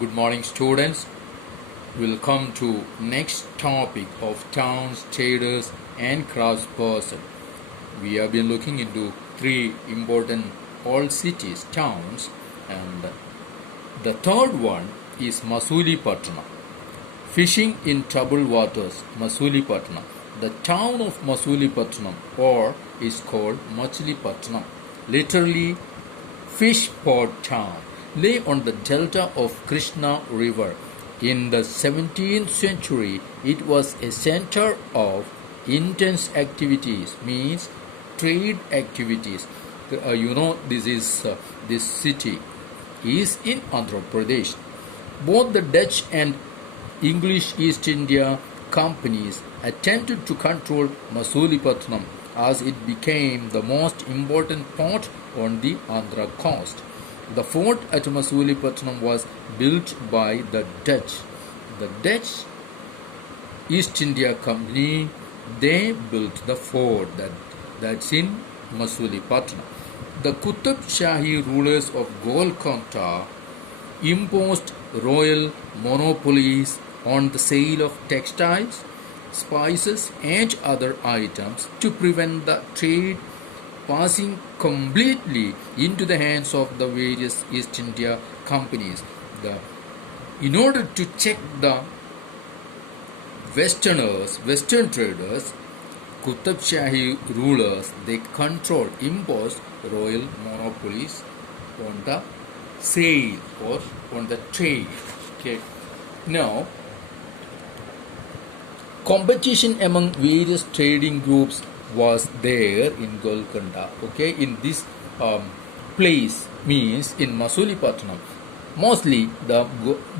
Good morning, students. We'll come to next topic of towns, traders, and craftsperson. We have been looking into three important old cities, towns, and the third one is Masulipattnam. Fishing in troubled waters, Masulipattnam. The town of Masulipattnam or is called Machilipatnam, literally fish port town, lay on the delta of Krishna River. In the 17th century, it was a center of intense activities, means trade activities. This city is in Andhra Pradesh. Both the Dutch and English East India companies attempted to control Masulipattnam as it became the most important port on the Andhra coast. The fort at Masulipattnam was built by the Dutch. The Dutch East India Company, they built the fort that's in Masulipattnam. The Qutub Shahi rulers of Golconda imposed royal monopolies on the sale of textiles, spices, and other items to prevent the trade passing completely into the hands of the various East India companies. In order to check the Western traders, Qutub Shahi rulers, they imposed royal monopolies on the sale or on the trade. Okay. Now, competition among various trading groups was there in Golconda. Okay, in this place, means in Masulipattnam, mostly the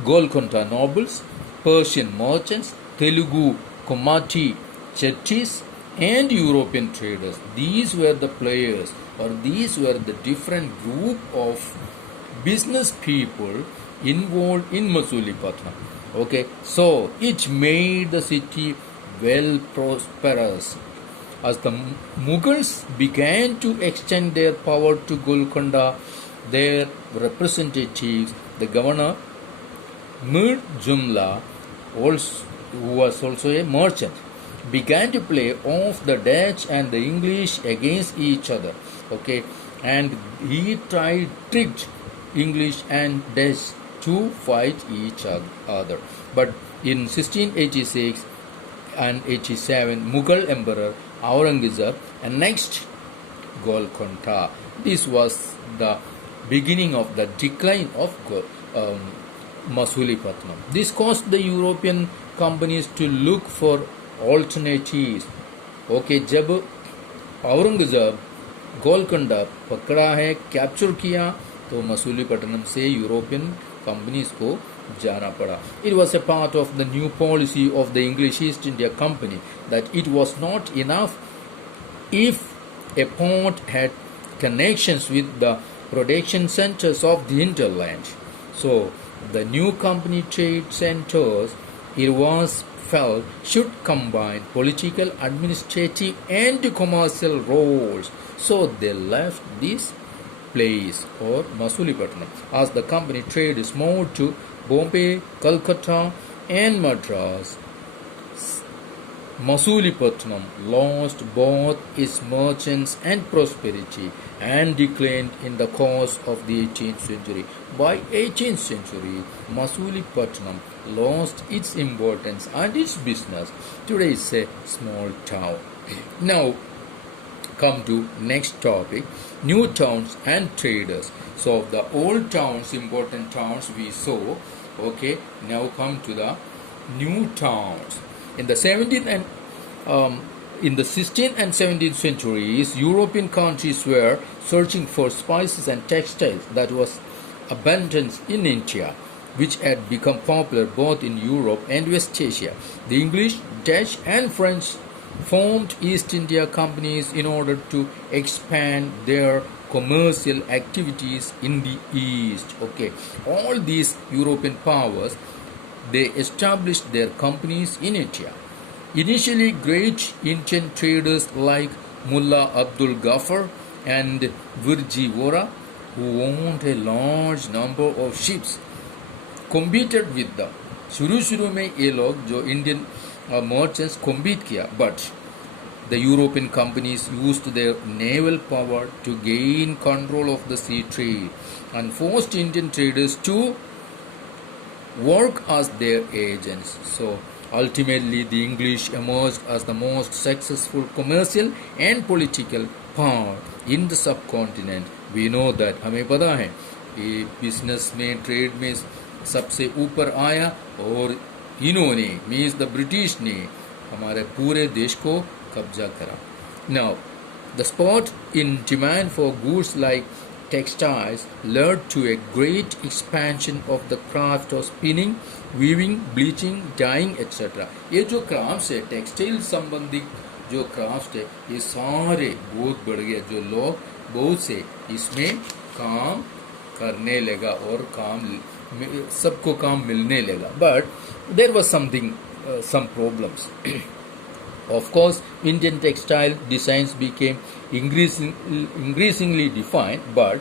Golconda nobles, Persian merchants, Telugu, Komati, Chettis, and European traders. These were the players, or these were the different group of business people involved in Masulipattnam. Okay, so it made the city well prosperous. As the Mughals began to extend their power to Golconda, their representatives, the governor Mir Jumla, who was also a merchant, began to play off the Dutch and the English against each other. Okay, and he tricked English and Dutch to fight each other. But in 1686 and 87, Mughal Emperor Aurangzeb annexed Golconda. This was the beginning of the decline of Masulipattnam. This caused the European companies to look for alternatives. Okay, जब औरंगजेब गोलकोंडा पकड़ा है, capture किया, तो मसूलीपट्टनम से European companies को जाना पड़ा. It was a part of the new policy of the English East India Company that it was not enough if a port had connections with the production centers of the hinterland. So the new company trade centers, it was felt, should combine political, administrative, and commercial roles. So they left this place or Masulipattnam as the company trade is moved to Bombay, Calcutta, and Madras. Masulipattnam lost both its merchants and prosperity and declined in the course of the 18th century. By 18th century, Masulipattnam lost its importance and its business. Today is a small town. Now, come to next topic, new towns and traders. So the old towns, important towns we saw. Okay, now come to the new towns. In the 16th and 17th centuries, European countries were searching for spices and textiles that was abundant in India, which had become popular both in Europe and West Asia. The English, Dutch, and French formed East India companies in order to expand their commercial activities in the East. Okay, all these European powers, they established their companies in India. Initially, great Indian traders like Mullah Abdul Ghaffar and Virji Vora, who owned a large number of ships, competed with the, शुरू में ये लोग जो Indian merchants compete किया, but the European companies used their naval power to gain control of the sea trade and forced Indian traders to work as their agents. So ultimately the English emerged as the most successful commercial and political power in the subcontinent. We know that, हमें पता है ये business में, trade में सबसे ऊपर आया और इन्होंने मीन्स द ब्रिटिश ने हमारे पूरे देश को कब्जा करा. Now, the spot in demand for goods like textiles led to a great expansion of the craft of spinning, weaving, bleaching, dyeing, etc. ये जो क्राफ्ट है, टेक्सटाइल संबंधित जो क्राफ्ट है, ये सारे बहुत बढ़ गया. जो लोग बहुत से इसमें काम करने लगा और काम सबको काम मिलने लगा. But there was some problems. Of course, Indian textile designs became increasingly defined, but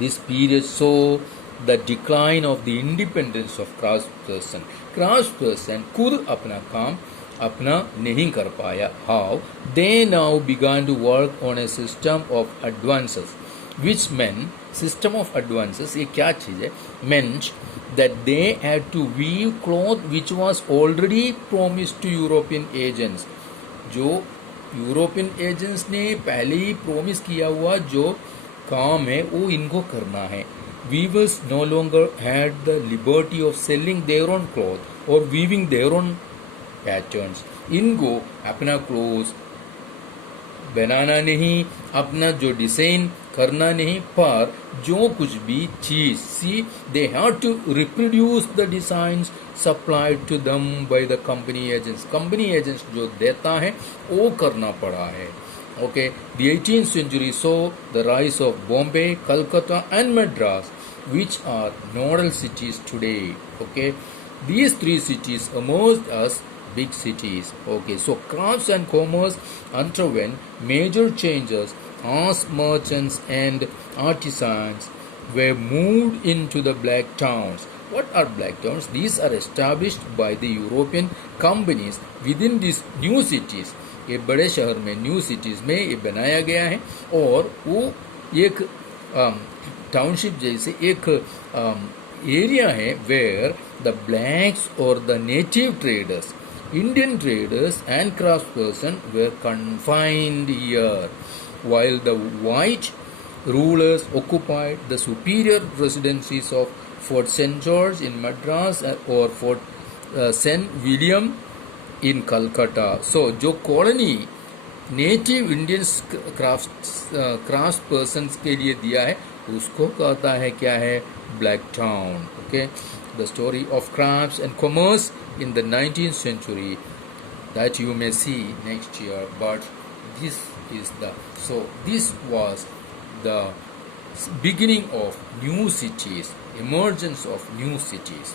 this period saw the decline of the independence of craftsperson. Craftsperson खुद अपना काम अपना नहीं कर पाया. How? They now began to work on a system of advances, which meant system of advances. ये क्या चीज है? Meant that they had to weave cloth which was already promised to European agents. जो यूरोपियन एजेंट्स ने पहले ही promise किया हुआ जो काम है वो इनको करना है. Weavers no longer had the liberty of selling their own cloth और वीविंग देयर ओन पैटर्न्स. इनको अपना क्लोथ बनाना नहीं, अपना जो डिजाइन करना नहीं, पर जो कुछ भी चीज सी they have to reproduce the designs supplied to them by the company agents. Company agents जो देता है वो करना पड़ा है. Okay, the 18th century saw the rise of Bombay, Calcutta and Madras, which are nodal cities today. Okay, these three cities emerged as big cities. Okay, so crafts and commerce underwent major changes as merchants and artisans were moved into the black towns. What are black towns? These are established by the European companies within these new cities. ये बड़े शहर में, new cities में ये बनाया गया है और वो एक टाउनशिप जैसे एक एरिया है वेयर द ब्लैक्स और the native traders, Indian traders and craftspersons were confined here, while the white rulers occupied the superior residencies of Fort St. George in Madras or Fort St. William in Calcutta. So, जो colony native Indian craft persons के लिए दिया है उसको कहता है क्या है? Black town. Okay, the story of crafts and commerce in the 19th century that you may see next year, but this was the beginning of new cities, emergence of new cities.